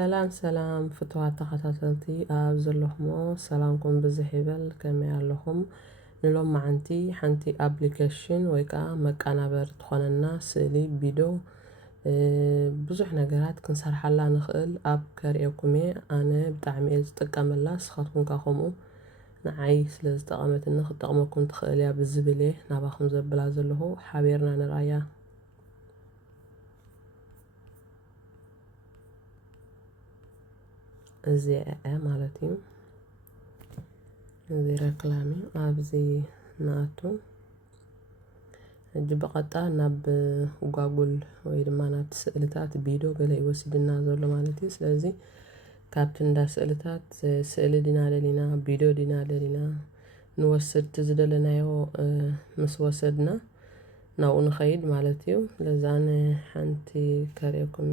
ሰላም ፍትዋት ተኸታተልቲ ኣብ ዘለኹሞ ሰላምኩም ብዝሕ ይበል ከመይ ኣለኹም ንሎም መዓንቲ ሓንቲ ኣፕሊኬሽን ወይ ከዓ መቀናበር ትኾነና ስእሊ ቪድዮ ብዙሕ ነገራት ክንሰርሓላ ንኽእል ኣብ ከርኤኩም ኣነ ብጣዕሚ እየ ዝጥቀመላ ንስኻትኩም ከምኡ ንዓይ ስለ ዝጠቐመትኒ ክትጠቕመኩም ትኽእል እያ ብዝብል እየ ናባኹም ዘብላ ዘለኹ ሓቢርና ንራእያ እዚኣ ማለት እዩ እዚ ረክላሚ ኣብዚ ናቱ እጅ በቐጣ ናብ ጓጉል ወይ ድማ ናብ ስእልታት ቪድዮ ገለ ይወስድና ዘሎ ማለት እዩ ስለዚ ካብቲ እንዳ ስእልታት ስእሊ ዲና ደሊና ቪድዮ ዲና ደሊና ንወስድ ዝደለናዮ ምስ ወሰድና ናብኡ ንኸይድ ማለት እዩ ለዛነ ሓንቲ ከርኤኩም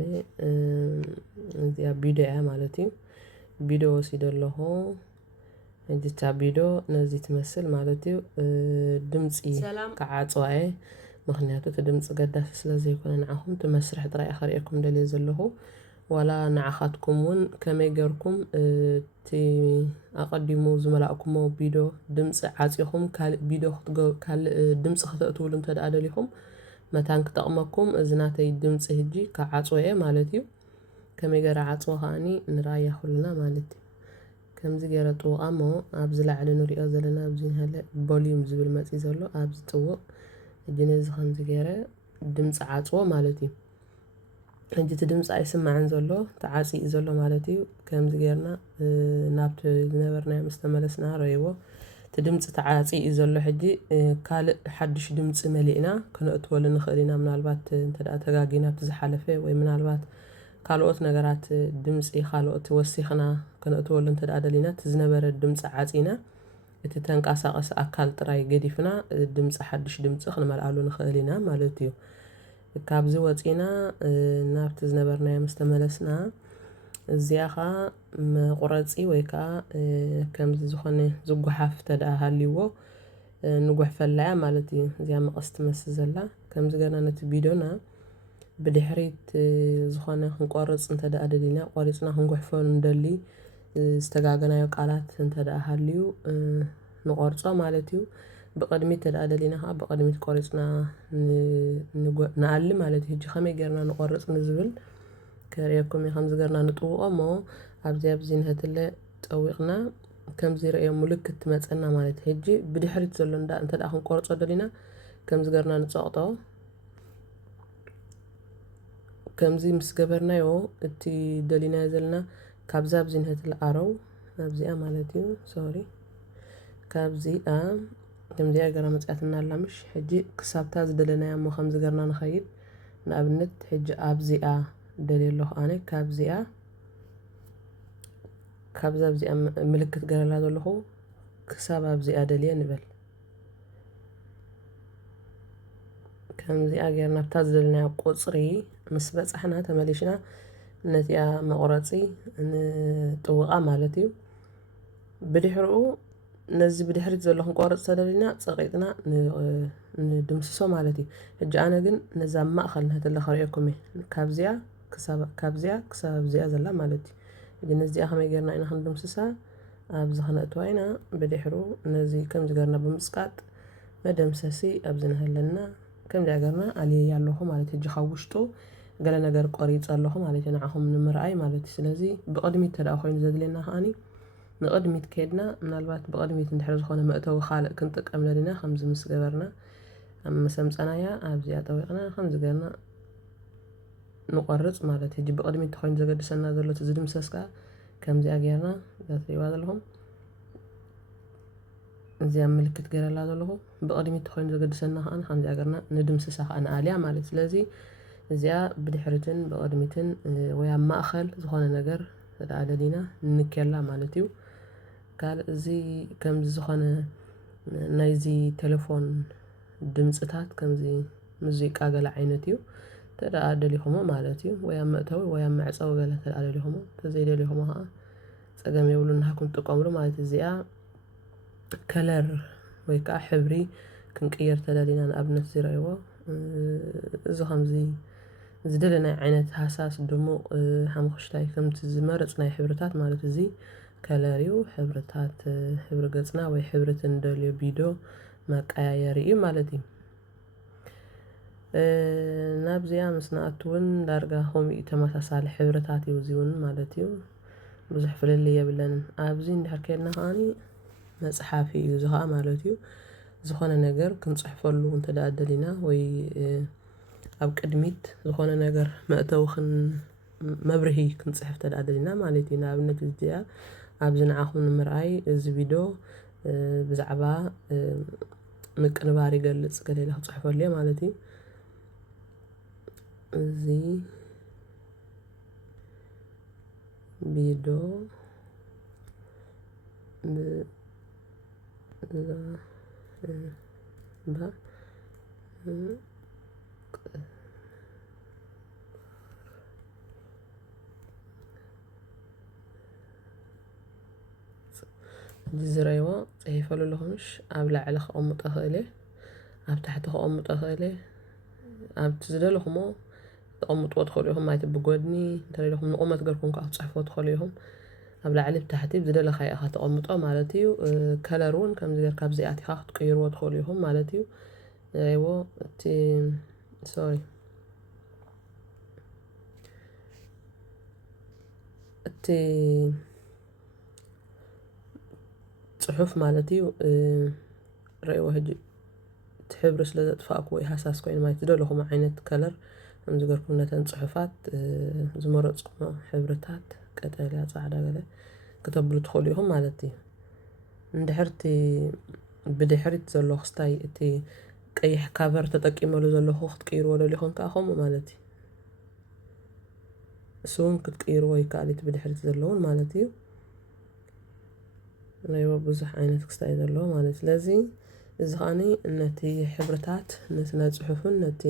እዚኣ ቪድዮ እያ ማለት እዩ ቪድዮ ወሲደ ኣለኹ እጅታ ቪድዮ ነዚ ትመስል ማለት እዩ ድምፂ ክዓፅዋ እየ ምክንያቱ እቲ ድምፂ ገዳሲ ስለ ዘይኮነ ንዓኹም እቲ መስርሕ ጥራይ ከርኤኩም ደልየ ዘለኹ ዋላ ንዓኻትኩም እውን ከመይ ጌርኩም እቲ ኣቐዲሙ ዝመላእኩሞ ቪድዮ ድምፂ ዓፂኹም ካልእ ቪድዮ ካልእ ድምፂ ክተእትውሉ እንተደኣ ደሊኹም መታን ክጠቕመኩም እዚ ናተይ ድምፂ ሕጂ ክዓፅዎ እየ ማለት እዩ ከመይ ገይረ ዓፅዎ ከዓኒ ንራእያ ኩልና ማለት እዩ ከምዚ ገይረ ጥውቓ እሞ ኣብዚ ላዕሊ ንሪኦ ዘለና ኣብዚ ሃለ ቮሊዩም ዝብል መፂ ዘሎ ኣብዚ ጥውቕ ሕጂ ነዚ ከምዚ ገይረ ድምፂ ዓፅዎ ማለት እዩ ሕጂ እቲ ድምፂ ኣይስማዕን ዘሎ ተዓፂኡ ዘሎ ማለት እዩ ከምዚ ገይርና ናብቲ ዝነበርናዮ ምስ ተመለስና ረእይዎ እቲ ድምፂ ተዓፂኡ ዘሎ ሕጂ ካልእ ሓድሽ ድምፂ መሊእና ክነእትወሉ ንኽእል ኢና ምናልባት እንተደኣ ተጋጊና ኣብቲ ዝሓለፈ ወይ ምናልባት ካልኦት ነገራት ድምፂ ካልኦት ወሲኽና ክነእትወሉ እንተደኣ ደሊና እቲ ዝነበረ ድምፂ ዓፂና እቲ ተንቀሳቐሲ ኣካል ጥራይ ገዲፍና ድምፂ ሓድሽ ድምፂ ክንመልኣሉ ንኽእል ኢና ማለት እዩ ካብዚ ወፂና ናብቲ ዝነበርናዮ ምስ ተመለስና እዚኣ ኸ መቁረፂ ወይ ከዓ ከምዚ ዝኾነ ዝጓሓፍ ተደኣ ሃልይዎ ንጉሕፈላ እያ ማለት እዩ እዚኣ መቐስ ትመስል ዘላ ከምዚ ገርና ነቲ ቪድዮና ብድሕሪት ዝኾነ ክንቆርፅ እንተደኣ ደሊና ቆሪፅና ክንጉሕፎ ንደሊ ዝተጋገናዮ ቃላት እንተደኣ ሃልዩ ንቆርፆ ማለት እዩ ብቕድሚት ተደኣ ደሊና ከዓ ብቕድሚት ቆሪፅና ንኣሊ ማለት እዩ ሕጂ ከመይ ጌርና ንቆርፅ ንዝብል ከርኤኩም ከምዚ ገርና ንጥውቖ እሞ ኣብዚ ንህትለ ጠዊቕና ከምዚ ረእዮ ምልክት ትመፀና ማለት እዩ ሕጂ ብድሕሪት ዘሎ እንተደኣ ክንቆርፆ ደሊና ከምዚ ገርና ንፀቕጦ ከምዚ ምስ ገበርናዮ እቲ ደሊናዮ ዘለና ካብዛ ኣብዚ ንህትለ ኣረው ኣብዚኣ ማለት እዩ ሶሪ ካብዚኣ ከምዚኣ ገራ መፅያትና ኣላ ምሽ ሕጂ ክሳብታ ዝደለናያ እሞ ከምዚ ገርና ንኸይድ ንኣብነት ሕጂ ኣብዚኣ ደልየ ኣለኹ ኣነ ካብዚኣ ካብዛ ኣብዚኣ ምልክት ገረላ ዘለኹ ክሳብ ኣብዚኣ ደልየ ንበል ከምዚኣ ጌርና ብታ ዝደለናዮ ቁፅሪ ምስ በፃሕና ተመሊሽና ነዚኣ መቁረፂ ንጥውቓ ማለት እዩ ብድሕሪኡ ነዚ ብድሕሪት ዘሎ ክንቆርፅ ተደሊና ፀቒጥና ንድምስሶ ማለት እዩ ሕጂ ኣነ ግን ነዛ ማእኸል ንህትለ ከርኤኩም እየ ካብዚኣ ክሳብ ኣብዚኣ ዘላ ማለት እዩ ሕጂ ነዚኣ ከመይ ጌርና ኢና ክንድምስሳ ኣብዚ ክነእትዋ ኢና ብድሕሪኡ ነዚ ከምዚ ገርና ብምስቃጥ መደምሰሲ ኣብዚ ንህለና ከምዚኣ ገርና ኣልየያ ኣለኹ ማለት እዩ ሕጂ ካብ ውሽጡ ገለ ነገር ቆሪፀ ኣለኹ ማለት እዩ ንዓኹም ንምርኣይ ማለት እዩ ስለዚ ብቕድሚት ተደኣ ኮይኑ ዘድልየና ከዓኒ ንቕድሚት ከይድና ምናልባት ብቕድሚት እንድሕር ዝኾነ መእተዊ ካልእ ክንጥቀም ደሊና ከምዚ ምስ ገበርና ኣብ መሰምፀናያ ኣብዚኣ ጠዊቕና ከምዚ ገርና ንቆርፅ ማለት እዩ ሕጂ ብቕድሚት ኮይኑ ዘገድሰና ዘሎ እቲ ዝድምሰስ ከዓ ከምዚኣ ጌርና ትሪእዋ ዘለኹም እዚኣ ምልክት ገይረላ ዘለኹ ብቕድሚት ኮይኑ ዘገድሰና ከዓ ከምዚኣ ገርና ንድምስሳ ከዓ ንኣልያ ማለት ስለዚ እዚኣ ብድሕሪትን ብቕድሚትን ወይ ኣብ ማእኸል ዝኾነ ነገር ተደኣ ደሊና ንክየላ ማለት እዩ ካልእ እዚ ከምዚ ዝኾነ ናይዚ ቴሌፎን ድምፅታት ከምዚ ሙዚቃ ገለ ዓይነት እዩ ተደኣ ደሊኹሞ ማለት እዩ ወይ ኣብ መእተዊ ወይ ኣብ መዕፀዊ ገለ ተደኣ ደሊኹሞ ተዘይደሊኹሞ ከዓ ፀገም የብሉን ንሃኩም ትጥቀምሉ ማለት እዩ እዚኣ ከለር ወይ ከዓ ሕብሪ ክንቅይር ተደሊና ንኣብነት ዝረእይዎ እዚ ከምዚ ዝደለናይ ዓይነት ሃሳስ ድሙቕ ሓመኩሽታይ ከምቲ ዝመረጽናይ ሕብርታት ማለት እዚ ከለር እዩ ሕብርታት ሕብሪ ገጽና ወይ ሕብሪ እንደልዮ ቪድዮ መቀያየሪ እዩ ማለት እዩ ናብዚኣ ምስ ነኣቱ እውን ዳርጋ ከምኡ ተመሳሳሊ ሕብርታት እዩ እዚ እውን ማለት እዩ ብዙሕ ፍልልይ የብለንን ኣብዚ እንድሕር ከድና ከዓኒ መፅሓፊ እዩ እዚ ከዓ ማለት እዩ ዝኾነ ነገር ክንፅሕፈሉ እንተደኣደሊና ወይ ኣብ ቅድሚት ዝኾነ ነገር መእተዊ መብርሂ ክንፅሕፍ ተደኣደሊና ማለት እዩ ንኣብነት እዚኣ ኣብዚ ንዓኹም ንምርኣይ እዚ ቪድዮ ብዛዕባ ምቅንባር ይገልጽ ገለ ኢለ ክፅሕፈሉ እየ ማለት እዩ እዚ ቪድዮ ዝረይዎ ፅሒፈሉ ኣለኹምሽ ኣብ ላዕሊ ክቕምጦ ክእለ ኣብ ታሕቲ ክቕምጦ ክእለ ኣብቲ ዝደለኹሞ ተቐምጥዎ ትኽእሉ ኢኹም ማለት ብጎድኒ እንተደለኹም ንቑመት ገርኩም ከዓ ክትፅሕፍዎ ትኽእሉ ኢኹም ኣብ ላዕሊ ብታሕቲ ዝደለኻዮ ኢኻ ተቐምጦ ማለት እዩ ከለር እውን ከምዚ ጌርካ ኣብዚኣ ኣቲኻ ክትቅይርዎ ትኽእሉ ኢኹም ማለት እዩ ረይዎ እቲ ሶሪ እቲ ፅሑፍ ማለት እዩ ረይዎ ሕጂ እቲ ሕብሪ ስለ ዘጥፋእኩ ወይ ሃሳስ ኮይኑ ማለት ዝደለኹም ዓይነት ከለር ከምዚ ገርኩም ነተን ፅሑፋት ዝመረፅኩሞ ሕብርታት ቀጠልያ ፃዕዳ ገለ ከተብሉ ትኽእሉ ኢኹም ማለት እዩ እንድሕርቲ ብድሕሪት ዘሎ ክስታይ እቲ ቀይሕ ካቨር ተጠቂመሉ ዘለኹ ክትቅይርዎ ደሊኹም ከዓ ከምኡ ማለት እዩ እሱ እውን ክትቅይርዎ ይከኣል እቲ ብድሕሪት ዘለውን ማለት እዩ ረይዎ ብዙሕ ዓይነት ክስታይ ዘለዎ ማለት እዩ ስለዚ እዚ ከዓኒ ነቲ ሕብርታት ነቲ ናይ ፅሑፍን ነቲ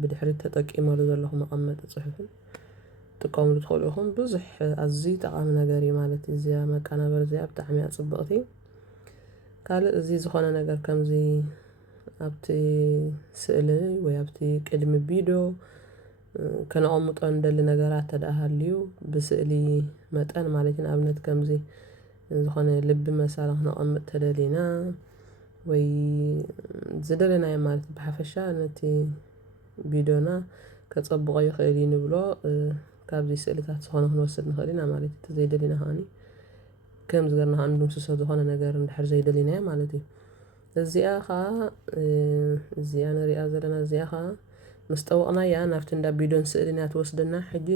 ብድሕሪት ተጠቂመሉ ዘለኹ መቐመጢ ፅሑፍን ጥቀምሉ ትኽእሉ ኢኹም ብዙሕ ኣዝዩ ጠቓሚ ነገር እዩ ማለት እዩ እዚኣ መቀናበር እዚኣ ብጣዕሚ እያ ፅብቕቲ ካልእ እዚ ዝኾነ ነገር ከምዚ ኣብቲ ስእሊ ወይ ኣብቲ ቅድሚ ቪድዮ ከነቐምጦ እንደሊ ነገራት ተደኣ ሃልዩ ብስእሊ መጠን ማለት እዩ ንኣብነት ከምዚ ዝኾነ ልቢ መሳሊ ክነቐምጥ ተደሊና ወይ ዝደለናዮ ማለት ብሓፈሻ ነቲ ቪድዮና ከፀብቆ ይኽእል እዩ ንብሎ ካብዚ ስእልታት ዝኾነ ክንወስድ ንኽእል ኢና ማለት እዩ ዘይደሊና ከዓኒ ከምዚ ገርና ከዓ ንድምስሶ ዝኾነ ነገር እንድሕር ዘይደሊናዮ ማለት እዩ እዚኣ ከዓ እዚኣ ንሪኣ ዘለና እዚኣ ከዓ ምስ ጠወቕናያ ናብቲ እንዳ ቪድዮን ስእልን እያ ትወስደና ሕጂ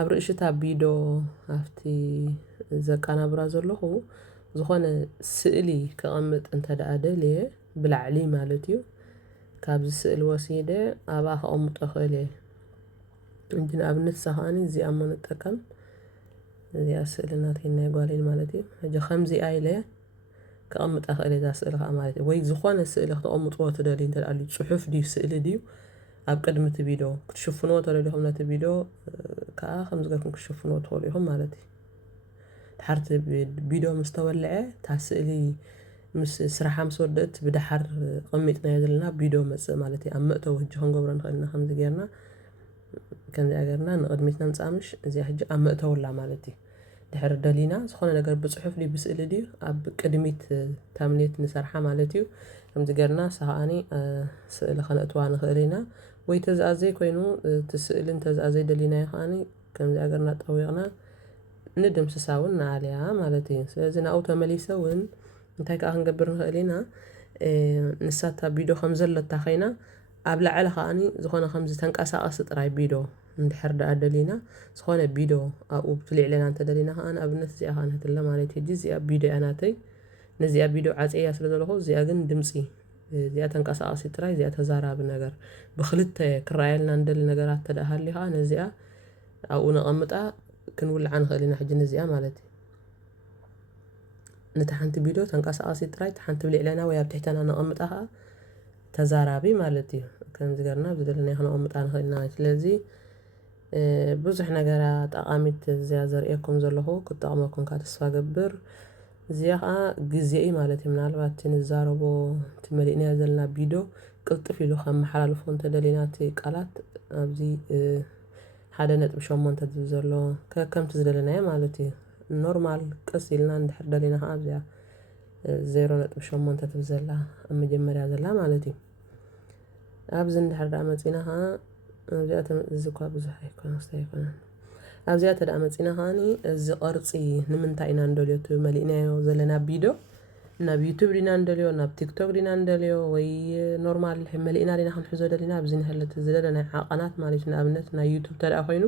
ኣብ ርእሽታ ቪድዮ ኣብቲ ዘቀናብራ ዘለኹ ዝኾነ ስእሊ ከቐምጥ እንተደኣ ደልየ ብላዕሊ ማለት እዩ ካብዚ ስእሊ ወሲደ ኣብኣ ከቐምጦ ክእለ እንጂ ንኣብነት ሳ ከዓኒ እዚኣ እሞ ንጠቀም እዚኣ ስእሊ እናተይ ናይ ጓል ማለት እዩ ሕጂ ከምዚኣ ኢለ ከቐምጣ ክእለ እዛ ስእሊ ከዓ ማለት እዩ ወይ ዝኾነ ስእሊ ክተቐምጥዎ ትደልዩ እንተደኣ ፅሑፍ ድዩ ስእሊ ድዩ ኣብ ቅድሚ እቲ ቪድዮ ክትሽፍንዎ ተደሊኹም ነቲ ቪድዮ ከዓ ከምዚ ገርኩም ክትሽፍንዎ ትኽእሉ ኢኹም ማለት እዩ ድሓርቲ ቪድዮ ምስ ተወልዐ እታ ስእሊ ምስ ስራሓ ምስ ወድእት ብድሓር ቀሚጥናዮ ዘለና ቪድዮ መፅእ ማለት እዩ ኣብ መእተዊ ሕጂ ክንገብሮ ንኽእል ኢና ከምዚ ጌርና ከምዚኣ ጌርና ንቕድሚትና ንፃምሽ እዚኣ ሕጂ ኣብ መእተውላ ማለት እዩ ድሕሪ ደሊና ዝኾነ ነገር ብፅሑፍ ድዩ ብስእሊ ድዩ ኣብ ቅድሚት ታምኔት ንሰርሓ ማለት እዩ ከምዚ ጌርና ሳኸኣኒ ስእሊ ከነእትዋ ንኽእል ኢና ወይ ተዝኣዘይ ኮይኑ እቲ ስእሊ እንተዝኣዘይ ደሊናዮ ከዓኒ ከምዚኣ ጌርና ጠዊቕና ንድምስሳ እውን ንኣልያ ማለት እዩ ስለዚ ናብኡ ተመሊሰ እውን እንታይ ከዓ ክንገብር ንኽእል ኢና ንሳታ ቪድዮ ከም ዘለታ ኸይና ኣብ ላዕሊ ከዓኒ ዝኾነ ከምዚ ተንቀሳቐሲ ጥራይ ቪድዮ እንድሕር ደኣ ደሊና ዝኾነ ቪድዮ ኣብኡ ብትልዕለና እንተደሊና ከዓ ንኣብነት እዚኣ ከዓ ንህትለ ማለት እዩ ሕጂ እዚኣ ቪድዮ እያ ናተይ ነዚኣ ቪድዮ ዓፀያ ስለ ዘለኹ እዚኣ ግን ድምፂ እዚኣ ተንቀሳቐሲ ጥራይ እዚኣ ተዛራቢ ነገር ብክልተ ክረኣየልና እንደሊ ነገራት ተደኣ ሃልዩ ከዓ ነዚኣ ኣብኡ ነቐምጣ ክንውልዓ ንኽእል ኢና ሕጂ ነዚኣ ማለት እዩ ነቲ ሓንቲ ቪድዮ ተንቀሳቐሲ ጥራይ እቲ ሓንቲ ብልዕለና ወይ ኣብ ትሕተና ነቐምጣ ከዓ ተዛራቢ ማለት እዩ ከምዚ ገርና ብዝደለናዮ ክነቐምጣ ንኽእል ኢና ስለዚ ብዙሕ ነገራ ጠቓሚት እዚኣ ዘርእየኩም ዘለኹ ክጠቕመኩም ከዓ ተስፋ ገብር እዚኣ ከዓ ግዜ እዩ ማለት እዩ ምናልባት ንዛረቦ እቲ መሊእናዮ ዘለና ቪድዮ ቅልጥፍ ኢሉ ከመሓላልፎ እንተደሊና እቲ ቃላት ኣብዚ 1.8 ዝብል ዘሎ ከምቲ ዝደለናዮ ማለት እዩ ኖርማል ቀስ ኢልና እንድሕር ደሊና ከዓ ኣብዚኣ 0.8 ትብል ዘላ ኣብ መጀመርያ ዘላ ማለት እዩ ኣብዚ እንድሕር ዳ መፂና ከዓ ኣብዚኣ እዚ እኳ ብዙሕ ኣይኮነን ኣብዚኣ ተዳ መፂና ከዓኒ እዚ ቅርፂ ንምንታይ ኢና እንደልዮ መሊእናዮ ዘለና ቪድዮ ናብ ዩቱብ ዲና እንደልዮ ናብ ቲክቶክ ዲና እንደልዮ ወይ ኖርማል መሊእና ዲና ክንሕዞ ደሊና ኣብዚ ንህለት ዝደለና ዓቐናት ማለት ንኣብነት ናይ ዩቱብ ተዳ ኮይኑ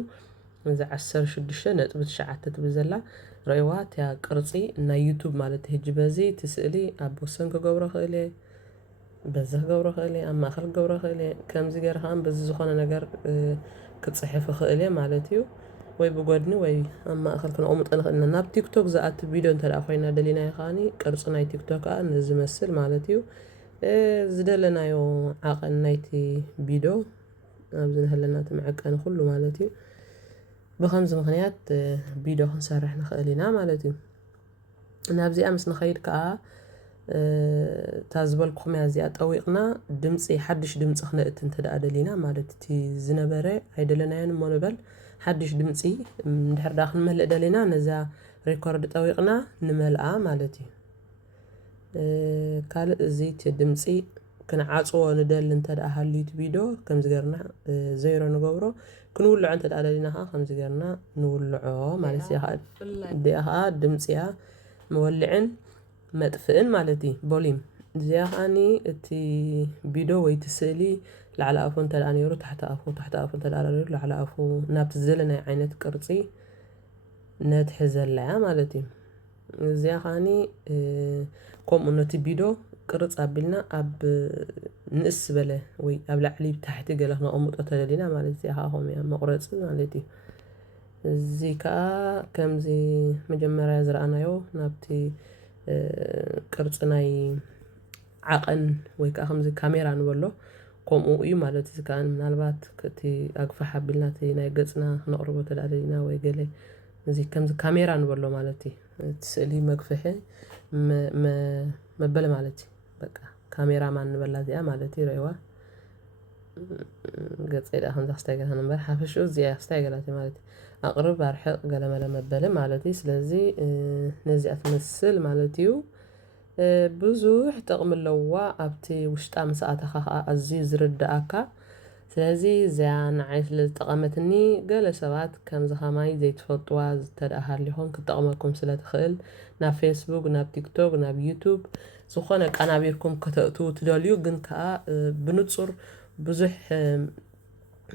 እዚ 16.9 ትብል ዘላ ረእዋ እታ ቅርፂ ናይ ዩቱብ ማለት ሕጂ በዚ ትስእሊ ኣብ ወሰን ክገብሮ ክእለ በዛ ክገብሮ ክእለ ኣብ ማእኸል ክገብሮ ክእለ ከምዚ ገይረ ከዓ በዚ ዝኾነ ነገር ክፅሕፍ ክእለ ማለት እዩ ወይ ብጎድኒ ወይ ኣብ ማእኸል ክንቐምጦ ንኽእል ኢና ናብ ቲክቶክ ዝኣቱ ቪድዮ እንተዳ ኮይና ደሊናዮ ከዓኒ ቅርፂ ናይ ቲክቶክ ከዓ ንዝመስል ማለት እዩ ዝደለናዮ ዓቐን ናይቲ ቪድዮ ኣብዚ ንህለና ትምዕቀን ኩሉ ማለት እዩ ብኸምዚ ምኽንያት ቪድዮ ክንሰርሕ ንኽእል ኢና ማለት እዩ ናብዚኣ ምስ ንኸይድ ከዓ ታዝበልኩኹም እዚኣ ጠዊቕና ድምፂ ሓድሽ ድምፂ ክነእት እንተደኣ ደሊና ማለት እቲ ዝነበረ ኣይደለናዮን እሞ ንበል ሓድሽ ድምፂ እንድሕር ዳ ክንመልእ ደሊና ነዛ ሬኮርድ ጠዊቕና ንመልኣ ማለት እዩ ካልእ እዚ እቲ ድምፂ ክንዓፅዎ ንደሊ እንተደኣ ሃልዩት ቪድዮ ከምዚ ገርና ዘይሮ ንገብሮ ክንውልዖ እንተደኣ ደሊና ከዓ ከምዚ ገርና ንውልዖ ማለት እዩ እዚኣ ከዓ ድምፂያ መወልዕን መጥፍእን ማለት እዩ ቮሊም እዚኣ ከዓኒ እቲ ቪድዮ ወይ እቲ ስእሊ ላዕሊ ኣፉ እንተደኣ ነይሩ ታሕቲ ኣፉ እንተደኣ ነይሩ ላዕሊ ኣፉ ናብቲ ዘለናይ ዓይነት ቅርፂ ነትሕዘላ እያ ማለት እዩ እዚኣ ከዓኒ ከምኡ ነቲ ቪድዮ ቅርፅ ኣቢልና ኣብ ንእስ በለ ወይ ኣብ ላዕሊ ታሕቲ ገለ ክነቐምጦ ተደሊና ማለት እዚኣ ከዓ ከምኡ እያ መቑረፂ ማለት እዩ እዚ ከዓ ከምዚ መጀመርያ ዝረኣናዮ ናብቲ ቅርፂ ናይ ዓቐን ወይ ከዓ ከምዚ ካሜራ ንበሎ ከምኡ እዩ ማለት እዚ ከዓ ምናልባት እቲ ኣግፋሕ ኣቢልና እቲ ናይ ገፅና ክነቕርቦ ተደኣ ደሊና ወይ ገለ እዚ ከምዚ ካሜራ ንበሎ ማለት እዩ እቲ ስእሊ መግፍሒ መበለ ማለት እዩ በቃ ካሜራማን ንበላ እዚኣ ማለት እዩ ረእዋ ገፀይ ዳ ከምዚ ክስታይ ገላ ነበር ሓፈሽኡ እዚኣ ክስታይ ገላት ማለት እዩ ኣቕርብ ኣርሕቕ ገለመለ መበለ ማለት እዩ ስለዚ ነዚኣ ትመስል ማለት እዩ ብዙሕ ጥቕሚ ኣለዋ ኣብቲ ውሽጣ ምስ ኣተኻ ከዓ ኣዝዩ ዝርድኣካ ስለዚ እዚኣ ንዓይ ስለ ዝጠቐመትኒ ገለ ሰባት ከምዚ ኸማይ ዘይትፈልጥዋ ተደኣ ሃሊኹም ክጠቕመኩም ስለትኽእል ናብ ፌስቡክ ናብ ቲክቶክ ናብ ዩቱብ ዝኾነ ቀናቢርኩም ከተእትዉ ትደልዩ ግን ከዓ ብንጹር ብዙሕ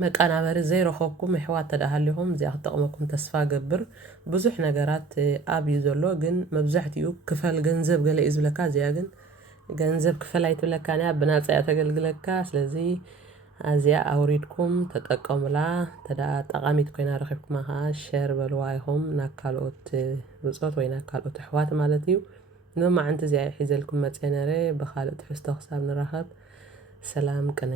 መቀናበሪ ዘይረኸብኩም ኣሕዋት ተደኣ ሃሊኹም እዚኣ ክጠቕመኩም ተስፋ ገብር ብዙሕ ነገራት ኣብ እዩ ዘሎ ግን መብዛሕትኡ ክፈል ገንዘብ ገለ እዩ ዝብለካ እዚኣ ግን ገንዘብ ክፈል ኣይትብለካ ንያ ብናፃ እያ ተገልግለካ ስለዚ እዚኣ ኣውሪድኩም ተጠቀሙላ ተደኣ ጠቓሚት ኮይና ረኺብኩማ ከዓ ሸር በልዋ ኢኹም ናብ ካልኦት ብፆት ወይ ናብ ካልኦት ኣሕዋት ማለት እዩ ንሎማዓንቲ እዚኣ ሒዘልኩም መፅአ ነይረ ብካልእ ትሕዝቶ ክሳብ ንራኸብ ሰላም ቅነ